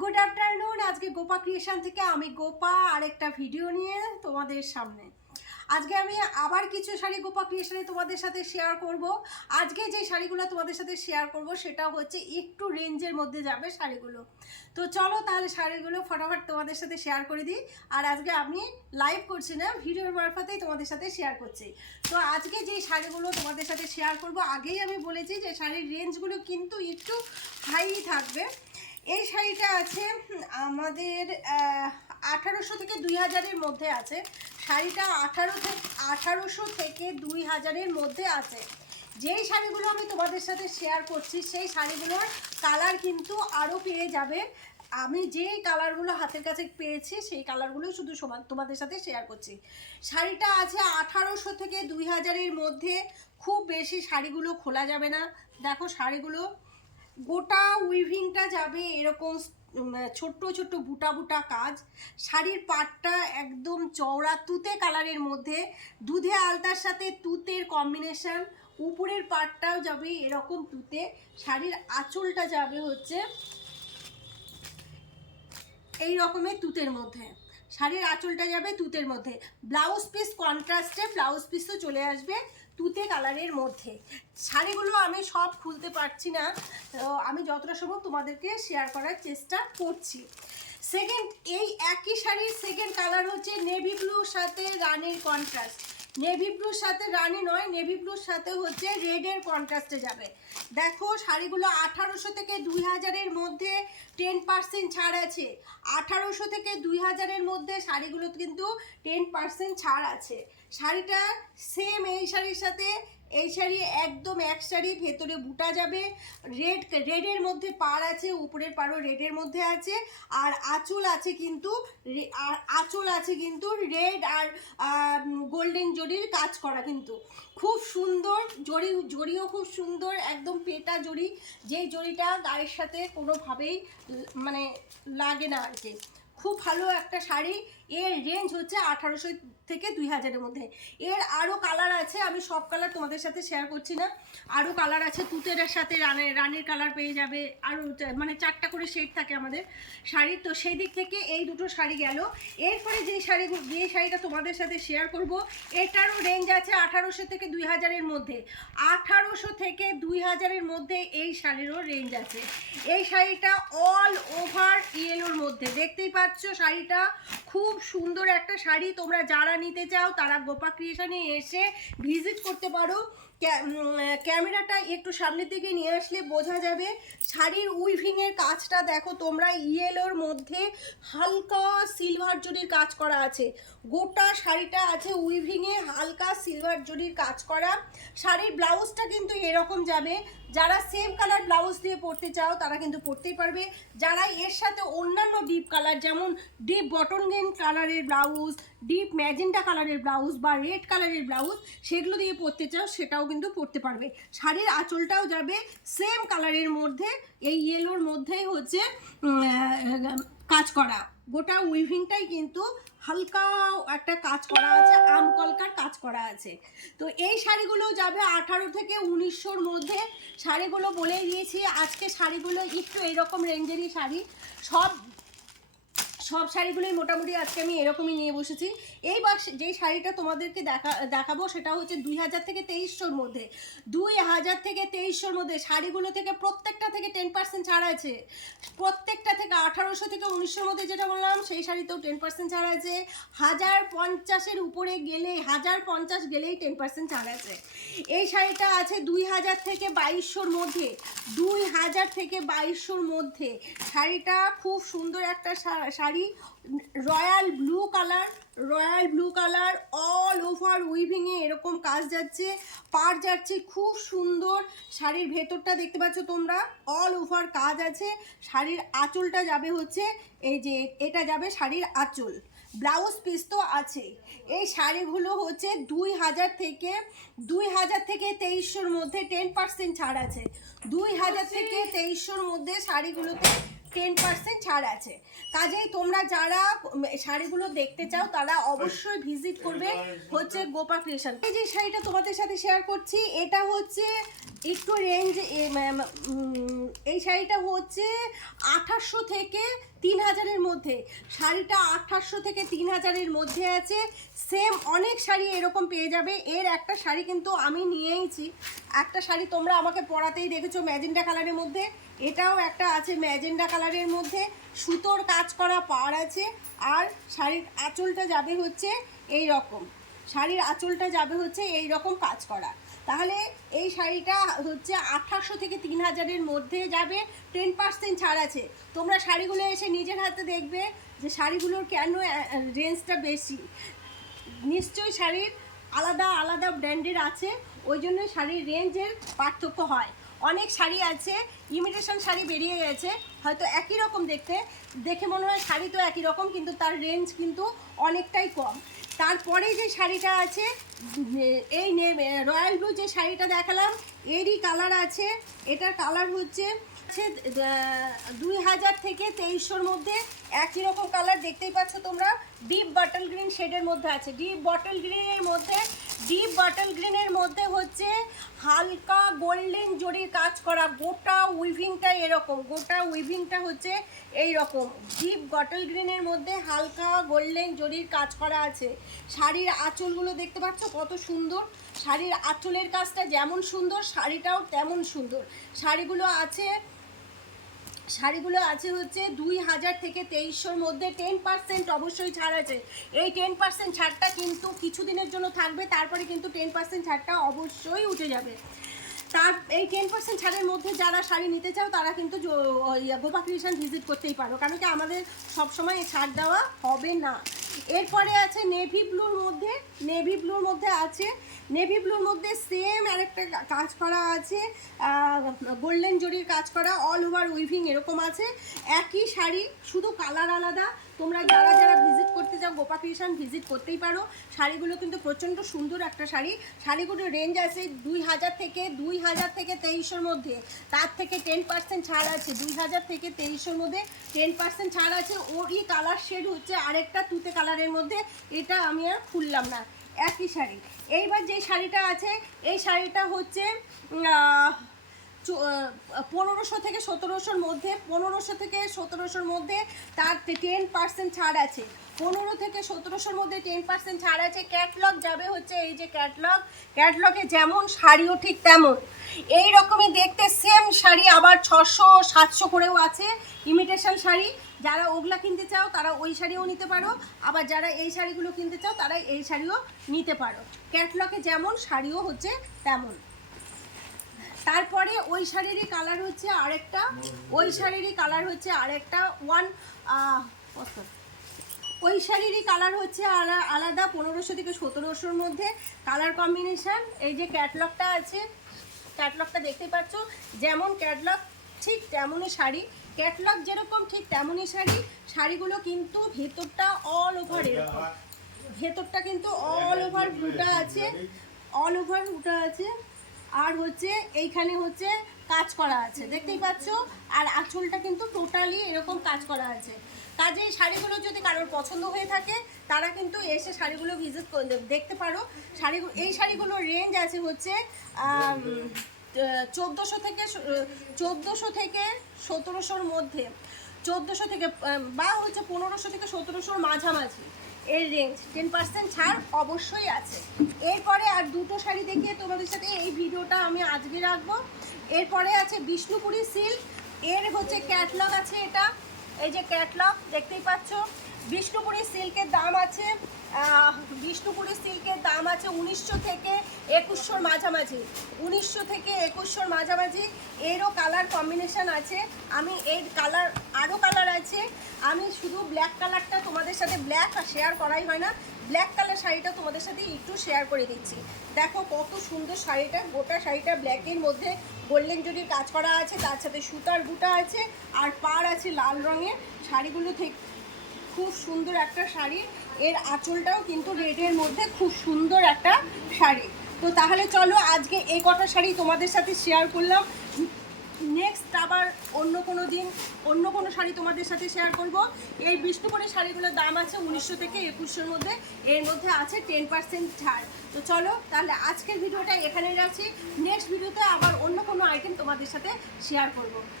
Good afternoon আজকে Gopa creation থেকে আমি গোপা আরেকটা ভিডিও নিয়ে তোমাদের সামনে। আজকে আমি আবার কিছু শাড়ি গোপা ক্রিয়েশনে তোমাদের সাথে শেয়ার করব। আজকে যে শাড়িগুলো তোমাদের সাথে শেয়ার করব, সেটা হচ্ছে একটু রেঞ্জের মধ্যে যাবে শাড়িগুলো। তো চলো তাহলে শাড়িগুলো ফটাফট তোমাদের সাথে শেয়ার করে দিই। আর আজকে আমি লাইভ করছি না ভিডিওর মারফতেই তোমাদের সাথে শেয়ার করছি। তো আজকে যে শাড়িগুলো তোমাদের সাথে শেয়ার করব, আগেই আমি বলেছি যে শাড়ির রেঞ্জগুলো কিন্তু একটু হাই থাকবে। এই শাড়িটা আছে আমাদের আঠারোশো থেকে দুই হাজারের মধ্যে আছে। শাড়িটা আঠারো থেকে আঠারোশো থেকে দুই হাজারের মধ্যে আছে। যেই শাড়িগুলো আমি তোমাদের সাথে শেয়ার করছি, সেই শাড়িগুলোর কালার কিন্তু আরও পেয়ে যাবে। আমি যেই কালারগুলো হাতের কাছে পেয়েছি, সেই কালারগুলো শুধু সমান, তোমাদের সাথে শেয়ার করছি। শাড়িটা আছে আঠারোশো থেকে দুই হাজারের মধ্যে। খুব বেশি শাড়িগুলো খোলা যাবে না। দেখো শাড়িগুলো গোটা উইভিংটা যাবে এরকম ছোট্ট ছোট্ট বুটা বুটা কাজ। শাড়ির পাটটা একদম চওড়া, তুতে কালারের মধ্যে। দুধে আলতার সাথে তুতের কম্বিনেশন উপরের পাটটাও যাবে এরকম তুতে। শাড়ির আঁচলটা যাবে হচ্ছে এই রকমের তুতের মধ্যে। শাড়ির আঁচলটা যাবে তুতের মধ্যে। ব্লাউজ পিস কন্ট্রাস্টে ব্লাউজ পিসও চলে আসবে। তুতে কালারের মধ্যে। শাড়িগুলো আমি সব খুলতে পারছি না। তো আমি যতটা সম্ভব তোমাদেরকে শেয়ার করার চেষ্টা করছি। সেকেন্ড এই একই শাড়ির সেকেন্ড কালার হচ্ছে নেভি ব্লুর সাথে রানির কন্ট্রাস্ট নেভি ব্লুর সাথে রানি নয়, নেভি ব্লুর সাথে হচ্ছে রেডের কন্ট্রাস্টে যাবে। দেখো, শাড়িগুলো আঠারোশো থেকে দুই হাজারের মধ্যে টেন পার্সেন্ট ছাড় আছে। আঠারোশো থেকে দুই হাজারের মধ্যে শাড়িগুলো কিন্তু টেন পার্সেন্ট ছাড় আছে। শাড়িটা সেম এই শাড়ির সাথে এই শাড়ি একদম এক শাড়ি, ভেতরে বুটা যাবে। রেড, রেডের মধ্যে পার আছে, উপরের পাড়ও রেডের মধ্যে আছে। আর আঁচল আছে কিন্তু আর আঁচল আছে কিন্তু রেড আর গোল্ডেন জরির কাজ করা কিন্তু। খুব সুন্দর জরি, জরিও খুব সুন্দর, একদম পেটা জড়ি যে জরিটা গায়ের সাথে কোনোভাবেই মানে লাগে না আর কি। খুব ভালো একটা শাড়ি। এর রেঞ্জ হচ্ছে আঠারোশো থেকে দুই হাজারের মধ্যে। এর আরও কালার আছে, আমি সব কালার তোমাদের সাথে শেয়ার করছি না। আরও কালার আছে, তুতের সাথে রানের রানের কালার পেয়ে যাবে। আরও মানে চারটা করে শেড থাকে আমাদের শাড়ির। তো সেই দিক থেকে এই দুটো শাড়ি গেল। এরপরে যেই শাড়ি যে শাড়িটা তোমাদের সাথে শেয়ার করব, এটারও রেঞ্জ আছে আঠারোশো থেকে দুই হাজারের মধ্যে। আঠারোশো থেকে দুই হাজারের মধ্যে এই শাড়িরও রেঞ্জ আছে। এই শাড়িটা অল ওভার ইয়েলোর মধ্যে। দেখতেই পাচ্ছ শাড়িটা। খুব সুন্দর একটা শাড়ি। তোমরা যারা নিতে চাও, তারা গোপা ক্রিয়েশনে এসে ভিজিট করতে পারো। ক্যামেরাটা একটু সামনের দিকে নিয়ে আসলে বোঝা যাবে। শাড়ির উইভিংয়ের কাজটা দেখো, তোমরা ইয়েলোর মধ্যে হালকা সিলভার জরির কাজ করা আছে। গোটা শাড়িটা আছে উইভিংয়ে হালকা সিলভার জরির কাজ করা। শাড়ির ব্লাউজটা কিন্তু এরকম যাবে, যারা সেম কালার ব্লাউজ দিয়ে পরতে চাও, তারা কিন্তু পরতেই পারবে। যারা এর সাথে অন্যান্য ডিপ কালার যেমন ডিপ বটন গ্রিন কালারের ব্লাউজ ডিপ ম্যাজেন্টা কালারের ব্লাউজ বা রেড কালারের ব্লাউজ সেগুলো দিয়ে পরতে চাও, সেটাও কিন্তু পরতে পারবে। শাড়ির আঁচলটাও যাবে সেম কালারের মধ্যে, এই ইয়েলোর মধ্যেই হচ্ছে কাজ করা। গোটা উইভিংটাই কিন্তু হালকা একটা কাজ করা আছে আমকলকার কাজ করা আছে। তো এই শাড়িগুলো যাবে আঠারো থেকে উনিশশোর মধ্যে। শাড়িগুলো বলে দিয়েছি, আজকে শাড়িগুলো একটু এরকম রেঞ্জেরই শাড়ি। সব সব শাড়িগুলোই মোটামুটি আজকে আমি এরকমই নিয়ে বসেছি। এইবার যেই শাড়িটা তোমাদেরকে দেখা দেখাবো সেটা হচ্ছে দুই হাজার থেকে তেইশশোর মধ্যে। দুই হাজার থেকে তেইশশোর মধ্যে শাড়িগুলো থেকে প্রত্যেকটা থেকে টেন পার্সেন্ট ছাড় আছে। প্রত্যেকটা থেকে আঠারোশো থেকে উনিশশোর মধ্যে যেটা বললাম, সেই শাড়িতেও টেন পার্সেন্ট ছাড় আছে। হাজার পঞ্চাশের উপরে গেলে, হাজার পঞ্চাশ গেলেই টেন পার্সেন্ট ছাড় আছে। এই শাড়িটা আছে দুই হাজার থেকে বাইশশোর মধ্যে। দুই হাজার থেকে বাইশশোর মধ্যে। শাড়িটা খুব সুন্দর একটা শা- sari, royal blue colour, royal blue colour all over উইভিংয়ে এরকম কাজ যাচ্ছে, পার যাচ্ছে, খুব সুন্দর। শাড়ির ভেতরটা দেখতে পাচ্ছ তোমরা অল ওভার কাজ আছে। শাড়ির আঁচলটা যাবে হচ্ছে, এই যে এটা যাবে শাড়ির আঁচল। ব্লাউজ পিস তো আছে। এই শাড়িগুলো হচ্ছে দুই হাজার থেকে, দুই হাজার থেকে তেইশশোর মধ্যে টেন পার্সেন্ট ছাড় আছে। দুই হাজার থেকে তেইশশোর মধ্যে শাড়িগুলোতে টেন পার্সেন্ট ছাড় আছে। কাজেই তোমরা যারা শাড়িগুলো দেখতে চাও, তারা অবশ্যই ভিজিট করবে হচ্ছে গোপা ক্রিয়েশন এই যে শাড়িটা তোমাদের সাথে শেয়ার করছি, এটা হচ্ছে একটু রেঞ্জ এই শাড়িটা হচ্ছে আঠাশশো থেকে তিন হাজারের মধ্যে। শাড়িটা আঠাশশো থেকে তিন হাজারের মধ্যে আছে। সেম অনেক শাড়ি এরকম পেয়ে যাবে। এর একটা শাড়ি কিন্তু আমি নিয়েইছি। একটা শাড়ি তোমরা আমাকে পরাতেই দেখেছ ম্যাজেন্ডা কালারের মধ্যে। এটাও একটা আছে ম্যাজেন্ডা কালারের মধ্যে। সুতোর কাজ করা পাড় আছে। আর শাড়ির আঁচলটা যাবে হচ্ছে এই রকম শাড়ির আঁচলটা যাবে হচ্ছে এই রকম কাজ করা। তাহলে এই শাড়িটা হচ্ছে আঠাশশো থেকে তিন হাজারের মধ্যে যাবে। টেন পার্সেন্ট ছাড় আছে। তোমরা শাড়িগুলো এসে নিজের হাতে দেখবে যে শাড়িগুলোর কেন রেঞ্জটা বেশি। নিশ্চয়ই শাড়ির আলাদা আলাদা ব্র্যান্ডের আছে। ওই জন্য শাড়ির রেঞ্জের পার্থক্য হয়। অনেক শাড়ি আছে ইমিটেশন শাড়ি বেরিয়ে গেছে, হয়তো একই রকম দেখতে। দেখে মনে হয় শাড়ি তো একই রকম, কিন্তু তার রেঞ্জ কিন্তু অনেকটাই কম। তারপরে যে শাড়িটা আছে এই রয়্যাল ব্লু যে শাড়িটা দেখালাম, এরই কালার আছে। এটার কালার হচ্ছে হচ্ছে দুই হাজার থেকে তেইশশোর মধ্যে একই রকম কালার দেখতেই পাচ্ছ তোমরা। ডিপ বটল গ্রিন শেডের মধ্যে আছে। ডিপ বটল গ্রিনের মধ্যে ডিপ বটল গ্রিনের মধ্যে হচ্ছে হালকা গোল্ডেন জরির কাজ করা। গোটা উইভিংটা এরকম, গোটা উইভিংটা হচ্ছে এই রকম ডিপ বটল গ্রিনের মধ্যে হালকা গোল্ডেন জরির কাজ করা আছে। শাড়ির আঁচলগুলো দেখতে পাচ্ছ কত সুন্দর? শাড়ির আঁচলের কাজটা যেমন সুন্দর, শাড়িটাও তেমন সুন্দর। শাড়িগুলো আছে শাড়িগুলো আছে হচ্ছে দুই হাজার থেকে তেইশশোর মধ্যে টেন পার্সেন্ট অবশ্যই ছাড় আছে। এই টেন পার্সেন্ট ছাড়টা কিন্তু কিছুদিনের জন্য থাকবে, তারপরে কিন্তু টেন পার্সেন্ট ছাড়টা অবশ্যই উঠে যাবে। তার, এই টেন পার্সেন্ট ছাড়ের মধ্যে যারা শাড়ি নিতে চাও, তারা কিন্তু গোপা ক্রিয়েশন ভিজিট করতেই পারো। কারণ কি আমাদের সবসময় ছাড় দেওয়া হবে না। এরপরে আছে নেভি ব্লুর মধ্যে নেভি ব্লুর মধ্যে আছে নেভি ব্লুর মধ্যে সেম আরেকটা কাজ করা আছে গোল্ডেন জরির কাজ করা অল ওভার উইভিং এরকম আছে, একই শাড়ি, শুধু কালার আলাদা তোমরা যারা যারা ভিজিট করতে চাও, গোপা ক্রিয়েশন ভিজিট করতেই পারো। শাড়িগুলো কিন্তু প্রচণ্ড সুন্দর একটা শাড়ি। শাড়িগুলোর রেঞ্জ আছে দুই হাজার থেকে, দুই হাজার থেকে তেইশশোর মধ্যে। তার থেকে টেন পার্সেন্ট ছাড় আছে, দুই হাজার থেকে তেইশশোর মধ্যে টেন পার্সেন্ট ছাড় আছে। ওরই কালার শেড হচ্ছে আরেকটা তুতে কালারের মধ্যে। এটা আমি আর খুললাম না। একই শাড়ি। এইবার যে শাড়িটা আছে, এই শাড়িটা হচ্ছে পনেরোশো থেকে সতেরোশোর মধ্যে, পনেরোশো থেকে সতেরোশোর মধ্যে তার টেন পার্সেন্ট ছাড় আছে। পনেরো থেকে সতেরোশোর মধ্যে টেন পার্সেন্ট ছাড় আছে। ক্যাটলগ যাবে হচ্ছে এই যে ক্যাটলগ ক্যাটলগে যেমন শাড়িও ঠিক তেমন। এই রকমের দেখতে সেম শাড়ি আবার ছশো, সাতশো করেও আছে ইমিটেশন শাড়ি। যারা ওগুলা কিনতে চাও তারা ওই শাড়িও নিতে পারো। আবার যারা এই শাড়িগুলো কিনতে চাও তারা এই শাড়িও নিতে পারো। ক্যাটলগে যেমন শাড়িও হচ্ছে তেমন। তারপরে ওই শাড়িরই কালার হচ্ছে আরেকটা, ওই শাড়িরই কালার হচ্ছে আরেকটা ওয়ান ওই শাড়িরই কালার হচ্ছে আলা- আলাদা পনেরোশো থেকে সতেরোশোর মধ্যে। কালার কম্বিনেশন এই যে ক্যাটলগটা আছে ক্যাটলগটা দেখতে পাচ্ছ, যেমন ক্যাটলগ ঠিক তেমনই শাড়ি। ক্যাটলগ যেরকম ঠিক তেমনই শাড়ি, শাড়িগুলো কিন্তু ভেতরটা অল ওভার এরকম। ভেতরটা কিন্তু অল ওভার বুটা আছে অল ওভার বুটা আছে। আর হচ্ছে এইখানে হচ্ছে কাজ করা আছে, দেখতেই পাচ্ছ? আর আঁচলটা কিন্তু টোটালি এরকম কাজ করা আছে। কাজে এই শাড়িগুলো যদি কারোর পছন্দ হয়ে থাকে, তারা কিন্তু এসে শাড়িগুলো ভিজিট দেখতে পারো শাড়িগুলো এই শাড়িগুলোর রেঞ্জ আছে হচ্ছে চোদ্দোশো থেকে চোদ্দোশো থেকে সতেরোশোর মধ্যে। চোদ্দোশো থেকে বা হচ্ছে পনেরোশো থেকে সতেরোশোর মাঝামাঝি। এর রেঞ্জ টেন পার্সেন্ট ছাড় অবশ্যই আছে। এরপরে আর দুটো শাড়ি দেখিয়ে তোমাদের সাথে এই ভিডিওটা আমি আজকে রাখব। এরপরে আছে বিষ্ণুপুরি সিল্ক এর হচ্ছে ক্যাটলগ আছে এটা। এই যে ক্যাটলগ দেখতেই পাচ্ছ। বিষ্ণুপুরি সিল্কের দাম আছে বিষ্ণুপুরি সিল্কের দাম আছে উনিশশো থেকে একুশশোর মাঝামাঝি। উনিশশো থেকে একুশশোর মাঝামাঝি, এরও কালার কম্বিনেশন আছে। আমি এর কালার আরও কালার আছে। আমি শুধু ব্ল্যাক কালারটা তোমাদের সাথে ব্ল্যাক শেয়ার করাই হয় না ব্ল্যাক কালার শাড়িটা তোমাদের সাথে একটু শেয়ার করে দিচ্ছি। দেখো কত সুন্দর শাড়িটা, গোটা শাড়িটা ব্ল্যাকের মধ্যে গোল্ডেন জরির কাজ করা আছে, তার সাথে সুতার বুটা আছে, আর পাড় আছে লাল রঙের। শাড়িগুলো থেকে খুব সুন্দর একটা শাড়ি। এর আঁচলটাও কিন্তু রেডের মধ্যে খুব সুন্দর একটা শাড়ি। তো তাহলে চলো আজকে এই কটা শাড়ি তোমাদের সাথে শেয়ার করলাম। নেক্সট আবার অন্য কোনো দিন, অন্য কোনো শাড়ি তোমাদের সাথে শেয়ার করব। এই বিষ্ণুপুরের শাড়িগুলোর দাম আছে উনিশশো থেকে একুশশোর মধ্যে। এর মধ্যে আছে টেন পার্সেন্ট ছাড়। তো চলো তাহলে আজকের ভিডিওটা এখানেই রাখছি। নেক্সট ভিডিওতে আবার অন্য কোনো আইটেম তোমাদের সাথে শেয়ার করব।